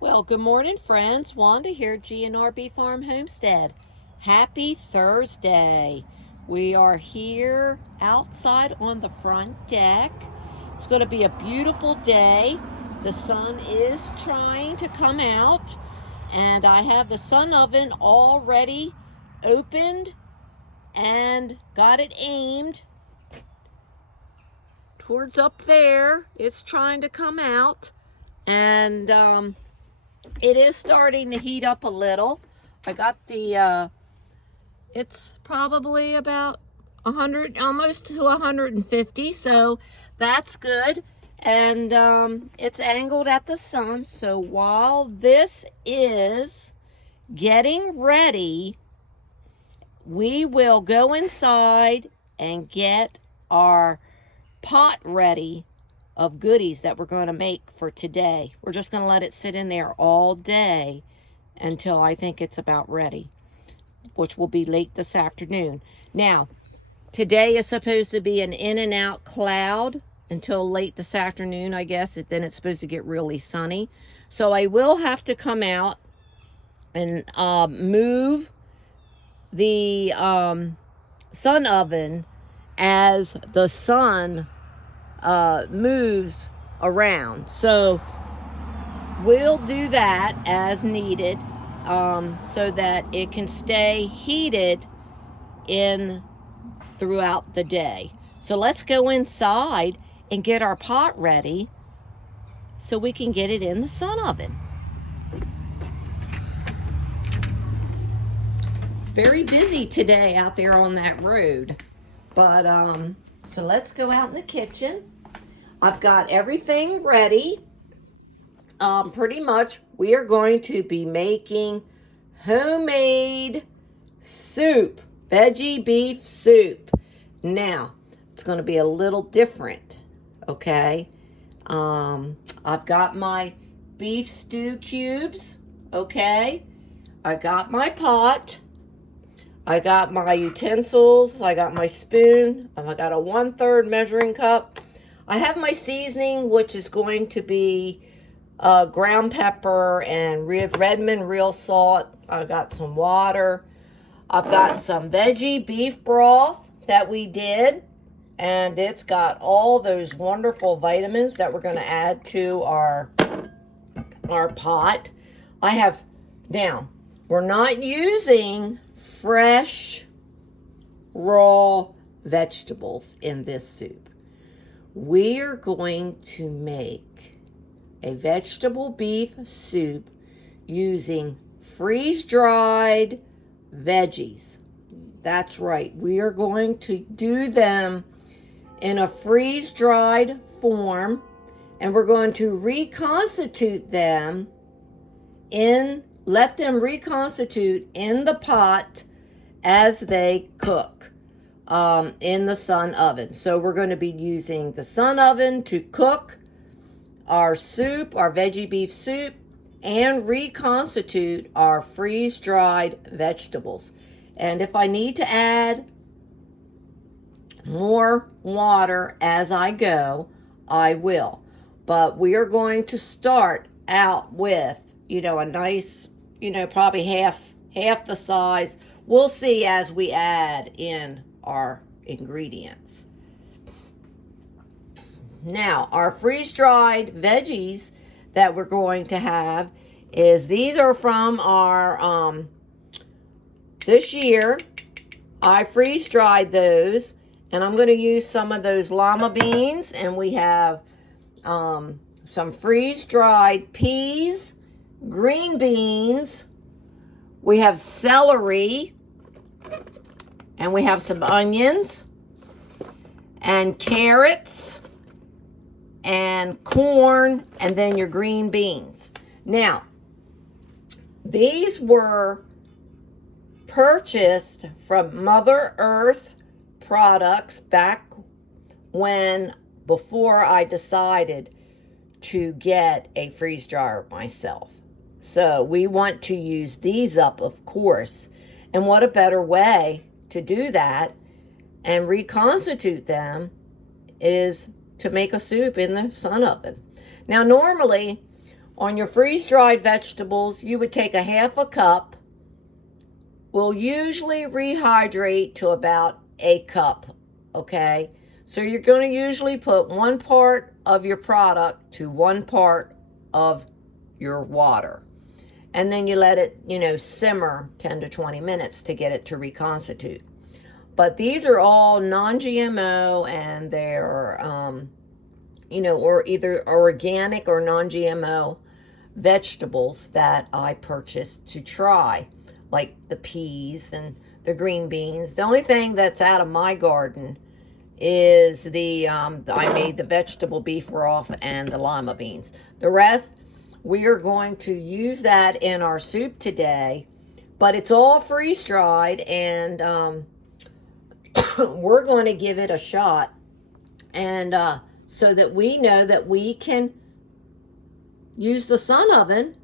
Well, good morning, friends. Wanda here, gandrbeefarm Homestead. Happy Thursday. We are here outside on the front deck. It's going to be a beautiful day. The sun is trying to come out, and I have the sun oven already opened and got it aimed towards up there. It's trying to come out, and it is starting to heat up a little. I got it's probably about 100, almost to 150, so that's good. And it's angled at the sun, so while this is getting ready, we will go inside and get our pot ready of goodies that we're going to make for today. We're just going to let it sit in there all day until I think it's about ready, which will be late this afternoon. Now, today is supposed to be an in and out cloud until late this afternoon, I guess. Then it's supposed to get really sunny. So I will have to come out and move the sun oven as the sun moves around. So we'll do that as needed, so that it can stay heated in throughout the day. So let's go inside and get our pot ready so we can get it in the sun oven. It's very busy today out there on that road. But so let's go out in the kitchen. I've got everything ready. Pretty much we are going to be making homemade soup, veggie beef soup. Now, it's going to be a little different, okay? I've got my beef stew cubes, okay? I got my pot. I got my utensils. I got my spoon. I got a 1/3 measuring cup. I have my seasoning, which is going to be ground pepper and Redmond real salt. I got some water. I've got some veggie beef broth that we did, and it's got all those wonderful vitamins that we're going to add to our pot. Now, we're not using fresh raw vegetables in this soup. We are going to make a vegetable beef soup using freeze-dried veggies. That's right. We are going to do them in a freeze-dried form, and we're going to reconstitute them let them reconstitute in the pot as they cook in the sun oven. So we're going to be using the sun oven to cook our soup, our veggie beef soup, and reconstitute our freeze-dried vegetables. And if I need to add more water as I go, I will. But we are going to start out with, a nice, probably half the size. We'll see as we add in our ingredients. Now, our freeze-dried veggies that we're going to have these are from our, this year, I freeze-dried those, and I'm going to use some of those lima beans, and we have some freeze-dried peas, green beans, we have celery, and we have some onions, and carrots, and corn, and then your green beans. Now, these were purchased from Mother Earth products back before I decided to get a freeze dryer myself. So we want to use these up, of course. And what a better way to do that and reconstitute them is to make a soup in the sun oven. Now, normally On your freeze-dried vegetables, you would take a half a cup. We'll usually rehydrate to about a cup, okay? So you're going to usually put 1 part of your product to 1 part of your water. And then you let it, simmer 10 to 20 minutes to get it to reconstitute. But these are all non-GMO, and they're, or either organic or non-GMO vegetables that I purchased to try, like the peas and the green beans. The only thing that's out of my garden is I made the vegetable beef broth and the lima beans. The rest, we are going to use that in our soup today, but it's all freeze-dried, and we're going to give it a shot, and so that we know that we can use the sun oven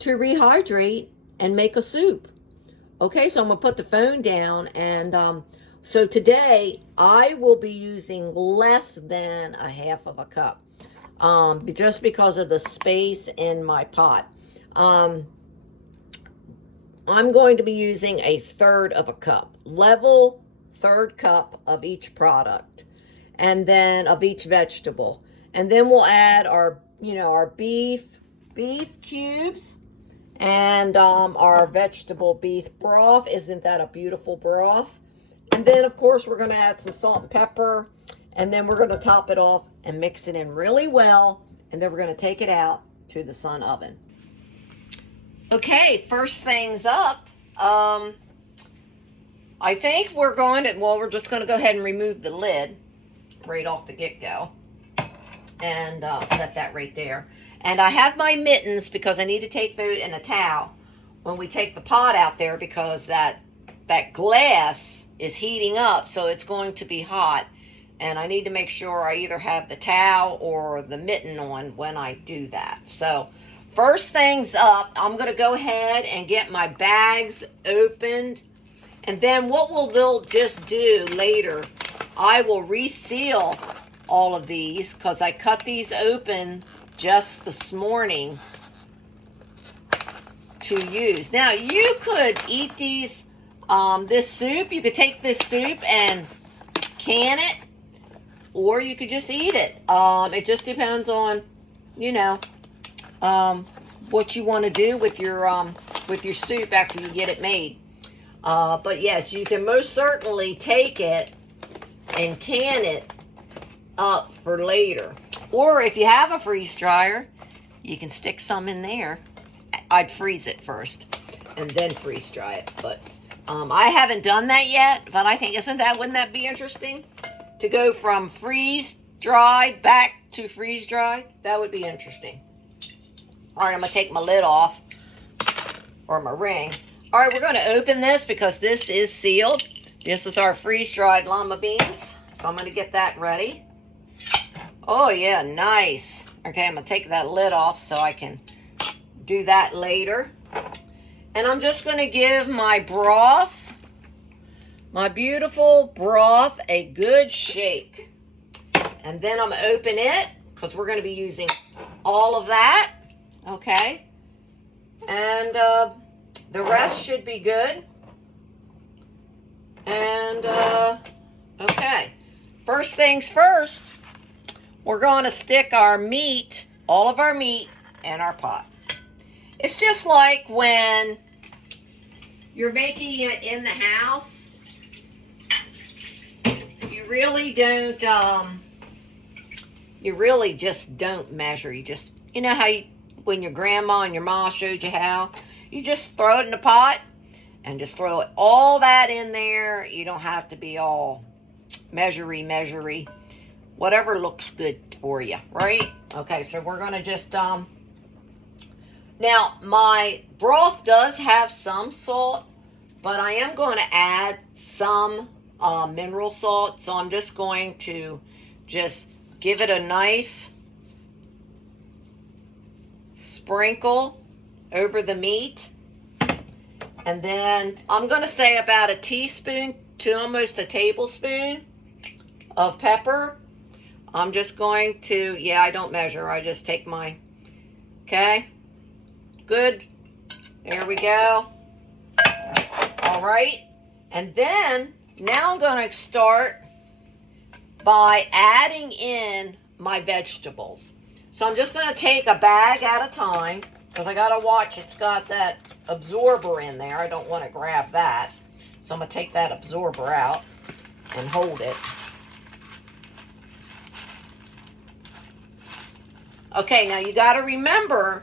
to rehydrate and make a soup. Okay, so I'm going to put the phone down, and so today I will be using less than a half of a cup, just because of the space in my pot. I'm going to be using a third of a cup, level third cup of each product, and then of each vegetable. And then we'll add our beef cubes, and our vegetable beef broth. Isn't that a beautiful broth? And then, of course, we're going to add some salt and pepper, and then we're going to top it off and mix it in really well, and then we're going to take it out to the sun oven. Okay, first things up, I think we're just going to go ahead and remove the lid right off the get-go, and set that right there. And I have my mittens because I need to take those in a towel when we take the pot out there, because that glass is heating up, so it's going to be hot, and I need to make sure I either have the towel or the mitten on when I do that. So first things up, I'm going to go ahead and get my bags opened, and then what we'll just do later, I will reseal all of these because I cut these open just this morning to use. Now, you could eat these, this soup. You could take this soup and can it, or you could just eat it. It just depends on, what you want to do with your soup after you get it made. But yes, you can most certainly take it and can it up for later. Or if you have a freeze dryer, you can stick some in there. I'd freeze it first and then freeze dry it. But I haven't done that yet, but I think, wouldn't that be interesting? To go from freeze dry back to freeze dry? That would be interesting. All right, I'm going to take my lid off, or my ring. All right, we're going to open this because this is sealed. This is our freeze-dried lima beans. So I'm going to get that ready. Oh, yeah, nice. Okay, I'm going to take that lid off so I can do that later. And I'm just going to give my broth, my beautiful broth, a good shake. And then I'm going to open it because we're going to be using all of that. Okay. And the rest should be good. And, okay. First things first, we're going to stick our meat, all of our meat, in our pot. It's just like when you're making it in the house. You really just don't measure. You just, how when your grandma and your mom showed you how, you just throw it in the pot and just throw it all that in there. You don't have to be all measury. Whatever looks good for you, right? Okay, so we're going to just, now my broth does have some salt, but I am going to add some mineral salt. So I'm just going to just give it a nice sprinkle over the meat. And then I'm going to say about a teaspoon to almost a tablespoon of pepper. I'm just going to, I don't measure. I just take my Okay, good. There we go. All right, and then now I'm going to start by adding in my vegetables. So I'm just going to take a bag at a time because I got to watch it's got that absorber in there. I don't want to grab that. So I'm going to take that absorber out and hold it. Okay, now you got to remember,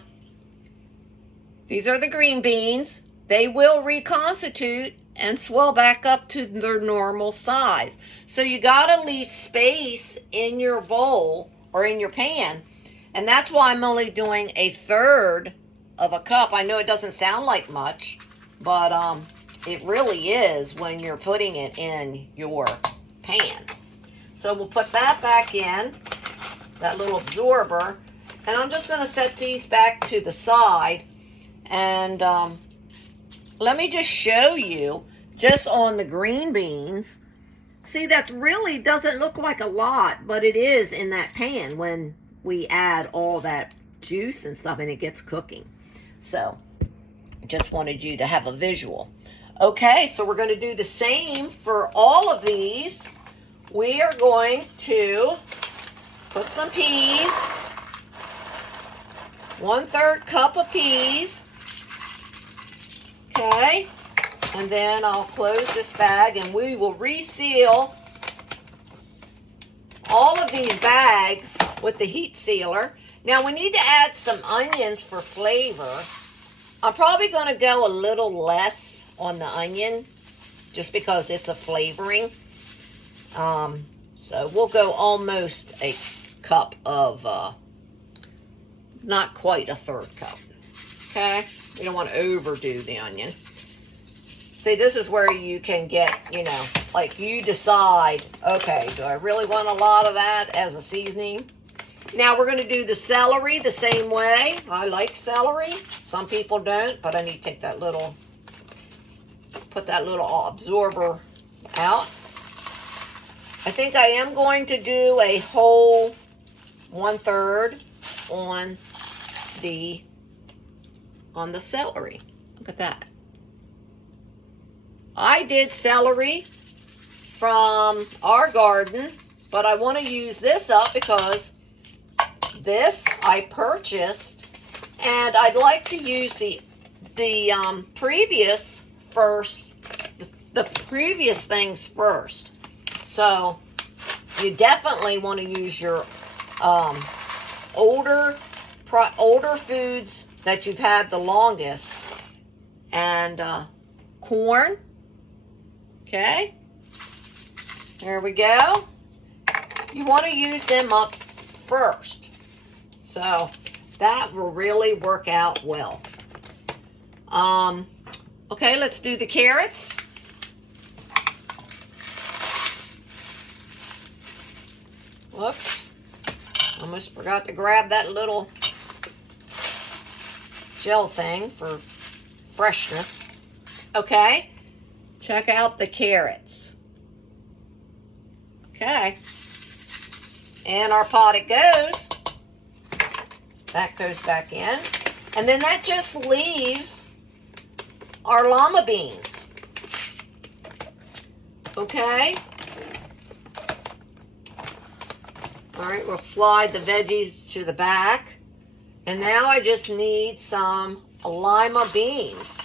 these are the green beans. They will reconstitute and swell back up to their normal size. So you got to leave space in your bowl or in your pan. And that's why I'm only doing a third of a cup. I know it doesn't sound like much, but it really is when you're putting it in your pan. So we'll put that back in, that little absorber. And I'm just going to set these back to the side. And let me just show you, just on the green beans. See, that really doesn't look like a lot, but it is in that pan when we add all that juice and stuff and it gets cooking. So, just wanted you to have a visual. Okay, so we're going to do the same for all of these. We are going to put some peas, 1/3 cup of peas. Okay, and then I'll close this bag and we will reseal all of these bags with the heat sealer. Now we need to add some onions for flavor. I'm probably going to go a little less on the onion just because it's a flavoring. So we'll go almost a cup of, not quite a 1/3 cup. Okay, we don't want to overdo the onion. See, this is where you can get, you know, like you decide, okay, do I really want a lot of that as a seasoning? Now we're going to do the celery the same way. I like celery. Some people don't, but I need to take that little, put that little absorber out. I think I am going to do a whole 1/3 on the celery. Look at that. I did celery from our garden, but I want to use this up because this I purchased, and I'd like to use the previous things first. So you definitely want to use your older foods that you've had the longest, and corn. Okay, there we go. You want to use them up first, so that will really work out well. Okay, let's do the carrots. Whoops, almost forgot to grab that little gel thing for freshness. Okay, check out the carrots. Okay, and our pot it goes. That goes back in, and then that just leaves our llama beans. Okay, all right, we'll slide the veggies to the back, and now I just need some lima beans.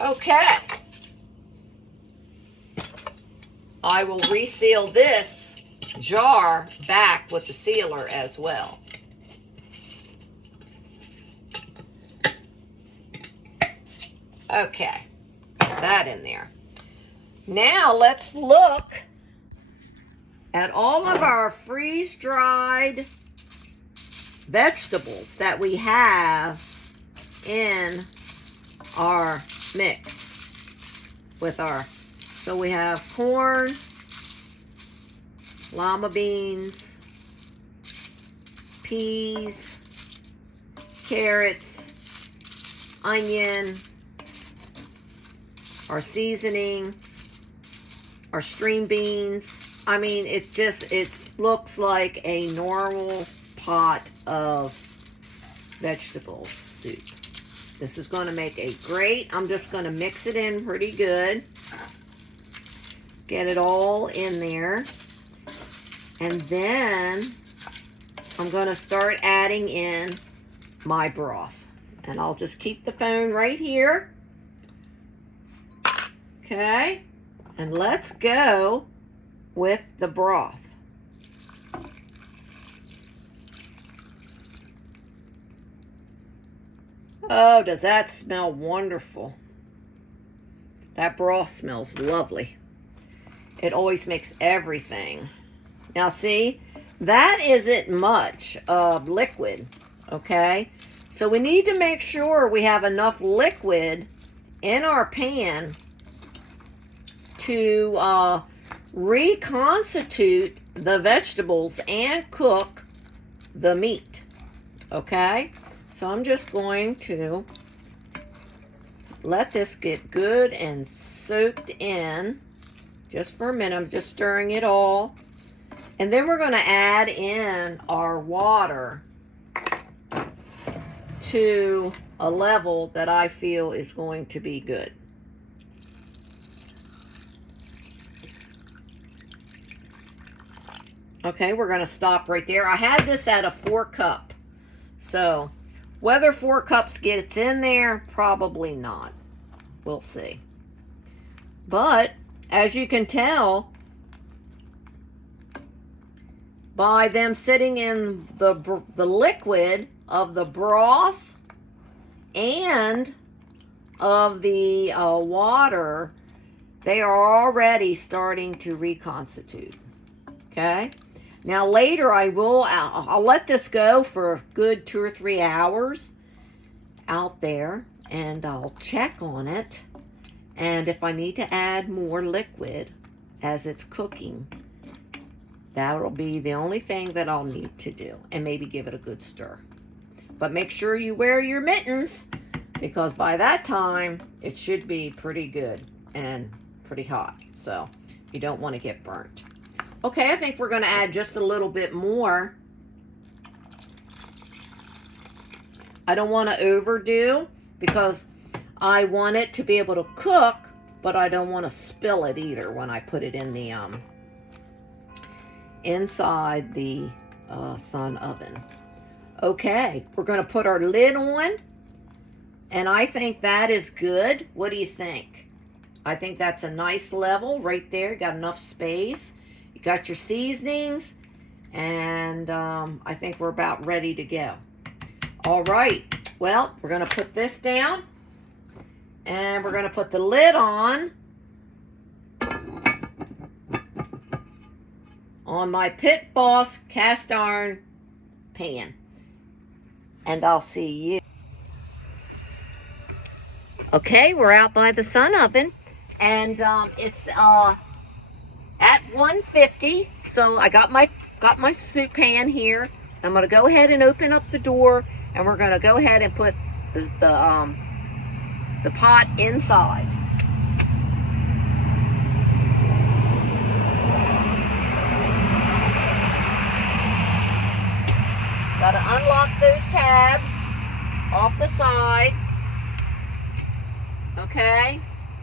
Okay, I will reseal this jar back with the sealer as well. Okay, got that in there. Now let's look at all of our freeze-dried vegetables that we have in our mix with our, so we have corn, lima beans, peas, carrots, onion, our seasoning, our string beans, I mean, it looks like a normal pot of vegetable soup. This is going to make a great, I'm just going to mix it in pretty good. Get it all in there. And then I'm going to start adding in my broth. And I'll just keep the phone right here. Okay. And let's go with the broth. Oh, does that smell wonderful? That broth smells lovely. It always makes everything. Now see, that isn't much of liquid, okay? So we need to make sure we have enough liquid in our pan to reconstitute the vegetables and cook the meat, okay? So I'm just going to let this get good and soaked in just for a minute. I'm just stirring it all. And then we're going to add in our water to a level that I feel is going to be good. Okay, we're going to stop right there. I had this at a 4 cup. So whether 4 cups gets in there, probably not. We'll see. But as you can tell, by them sitting in the liquid of the broth and of the water, they are already starting to reconstitute. Okay. Now later I'll let this go for a good 2 or 3 hours out there, and I'll check on it. And if I need to add more liquid as it's cooking, that'll be the only thing that I'll need to do, and maybe give it a good stir. But make sure you wear your mittens, because by that time it should be pretty good and pretty hot. So you don't want to get burnt. Okay, I think we're going to add just a little bit more. I don't want to overdo, because I want it to be able to cook, but I don't want to spill it either when I put it in the inside the sun oven. Okay, we're going to put our lid on, and I think that is good. What do you think? I think that's a nice level right there. Got enough space. You got your seasonings, and I think we're about ready to go. All right, well, we're going to put this down, and we're going to put the lid on my Pit Boss cast iron pan. And I'll see you. Okay, we're out by the sun oven, and it's at 150. So I got my soup pan here. I'm going to go ahead and open up the door, and we're going to go ahead and put the pot inside. Got to unlock those tabs off the side. Okay,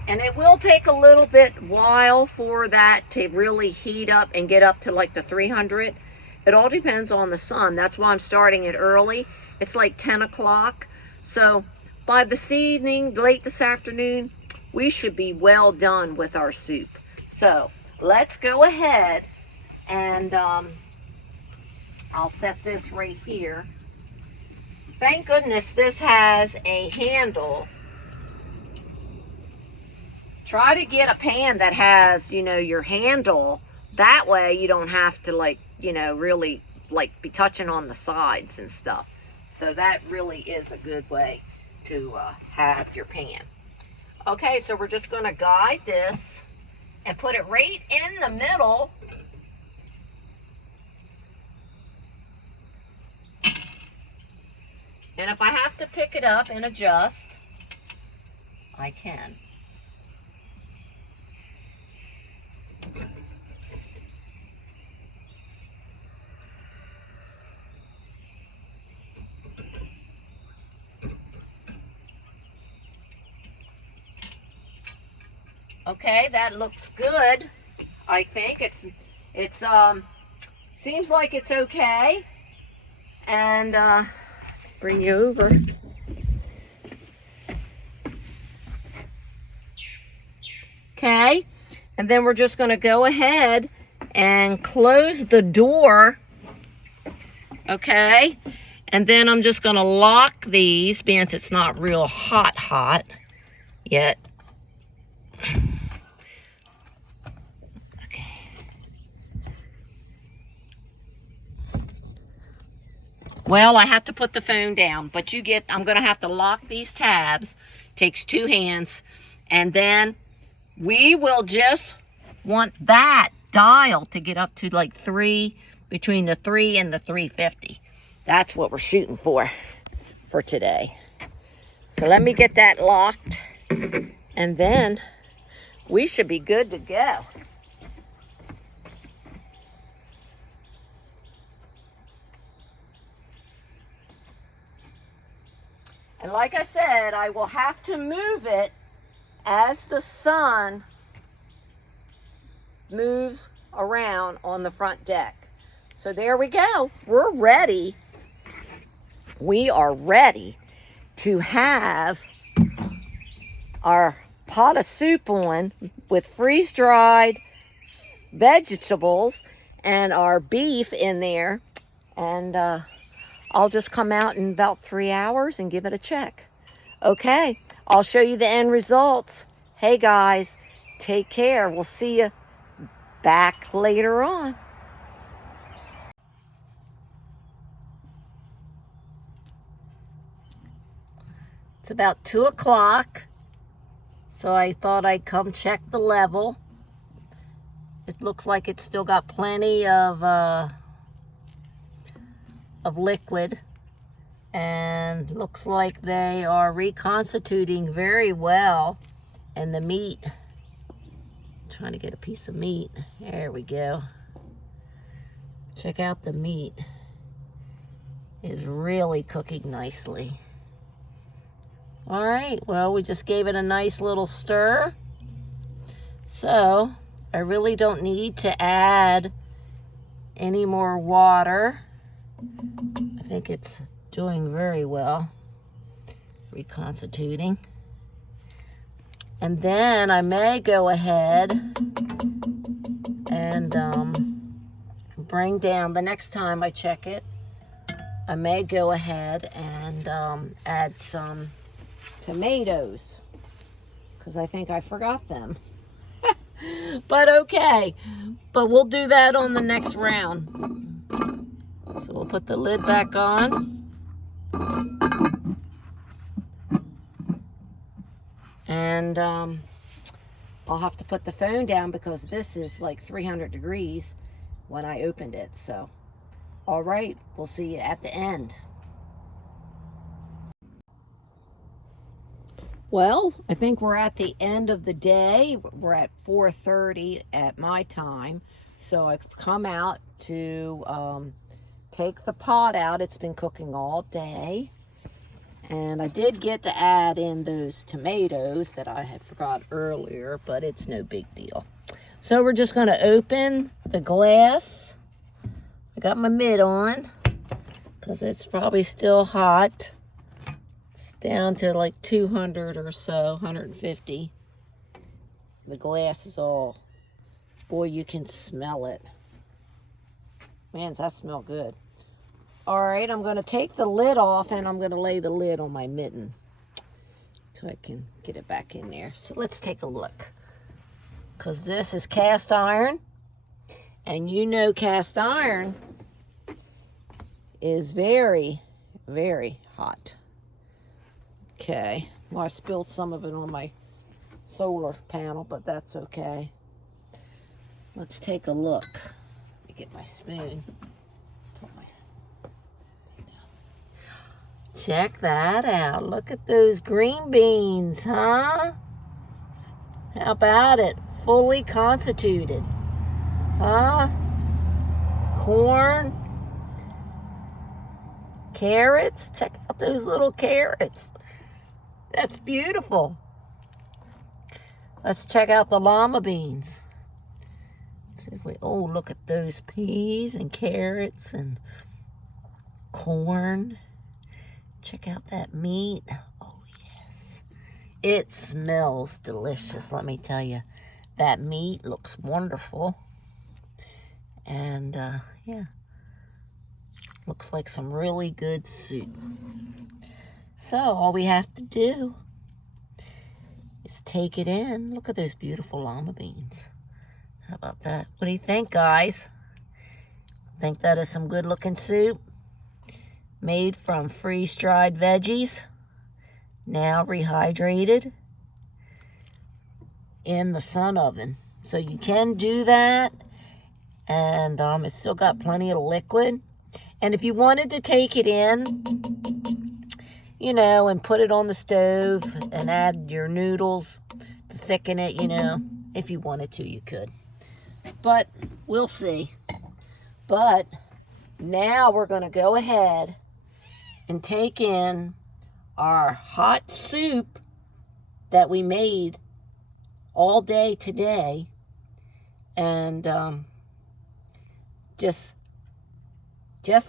and it will take a little bit while for that to really heat up and get up to like the 300. It all depends on the sun. That's why I'm starting it early. It's like 10 o'clock. So by this evening, late this afternoon, we should be well done with our soup. So let's go ahead and I'll set this right here. Thank goodness this has a handle. Try to get a pan that has, you know, your handle. That way you don't have to, like, you know, really like be touching on the sides and stuff. So that really is a good way to have your pan. Okay, so we're just going to guide this and put it right in the middle. And if I have to pick it up and adjust, I can. Okay, that looks good. I think it's seems like it's okay. And bring you over. Okay, and then we're just going to go ahead and close the door. Okay, and then I'm just going to lock these, being it's not real hot yet. Okay. Well, I have to put the phone down, but I'm going to have to lock these tabs. Takes 2 hands, and then we will just want that dial to get up to like between the 3 and the 350. That's what we're shooting for today. So let me get that locked, and then we should be good to go. And like I said, I will have to move it as the sun moves around on the front deck. So there we go. We're ready. We are ready to have our pot of soup on with freeze-dried vegetables and our beef in there. And I'll just come out in about 3 hours and give it a check. Okay, I'll show you the end results. Hey guys, take care. We'll see you back later on. It's about 2 o'clock, so I thought I'd come check the level. It looks like it's still got plenty of liquid, and looks like they are reconstituting very well. And the meat, trying to get a piece of meat. There we go. Check out the meat. Is really cooking nicely. All right, well, we just gave it a nice little stir. So I really don't need to add any more water. I think it's doing very well, reconstituting. And then I may go ahead and bring down, the next time I check it, I may go ahead and add some tomatoes, because I think I forgot them. But okay, but we'll do that on the next round. So we'll put the lid back on. And I'll have to put the phone down because this is like 300 degrees when I opened it. So, all right, we'll see you at the end. Well, I think we're at the end of the day. We're at 4:30 at my time. So I've come out to take the pot out. It's been cooking all day. And I did get to add in those tomatoes that I had forgot earlier, but it's no big deal. So we're just going to open the glass. I got my mitt on because it's probably still hot. It's down to like 200 or so, 150. The glass is all, boy, you can smell it. Man, does that smell good. All right, I'm going to take the lid off, and I'm going to lay the lid on my mitten so I can get it back in there. So let's take a look, because this is cast iron, and you know cast iron is very, very hot. Okay, well, I spilled some of it on my solar panel, but that's okay. Let's take a look. Let me get my spoon. Check that out. Look at those green beans, huh? How about it? Fully constituted. Huh? Corn. Carrots. Check out those little carrots. That's beautiful. Let's check out the llama beans. Let's see if we, oh, look at those peas and carrots and corn. Check out that meat. Oh, yes. It smells delicious, let me tell you. That meat looks wonderful. And, yeah. Looks like some really good soup. So, all we have to do is take it in. Look at those beautiful llama beans. How about that? What do you think, guys? Think that is some good-looking soup? Made from freeze-dried veggies, now rehydrated in the sun oven. So you can do that, and it's still got plenty of liquid. And if you wanted to take it in, you know, and put it on the stove and add your noodles to thicken it, you know, if you wanted to, you could. But we'll see. But now we're going to go ahead and take in our hot soup that we made all day today, and just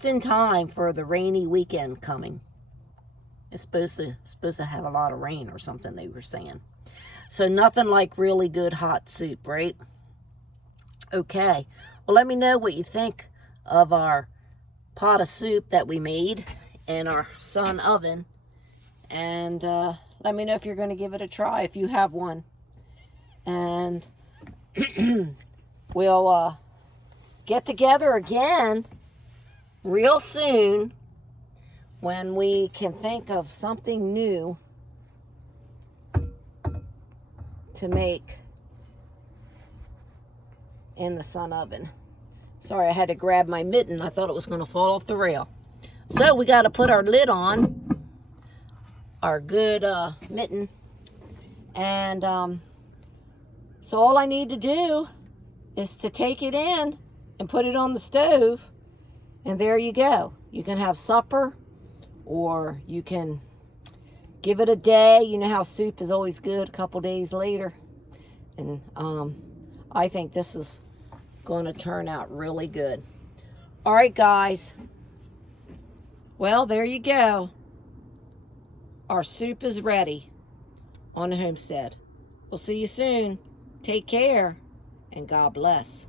in time for the rainy weekend coming. It's supposed to have a lot of rain or something, they were saying. So nothing like really good hot soup, right? Okay, well, let me know what you think of our pot of soup that we made in our sun oven, and let me know if you're going to give it a try if you have one. And we'll get together again real soon when we can think of something new to make in the sun oven. Sorry, I had to grab my mitten. I thought it was going to fall off the rail. So we got to put our lid on, our good mitten. And so all I need to do is to take it in and put it on the stove. And there you go. You can have supper, or you can give it a day. You know how soup is always good a couple days later. And I think this is going to turn out really good. All right, guys. Well, there you go. Our soup is ready on the homestead. We'll see you soon. Take care, and God bless.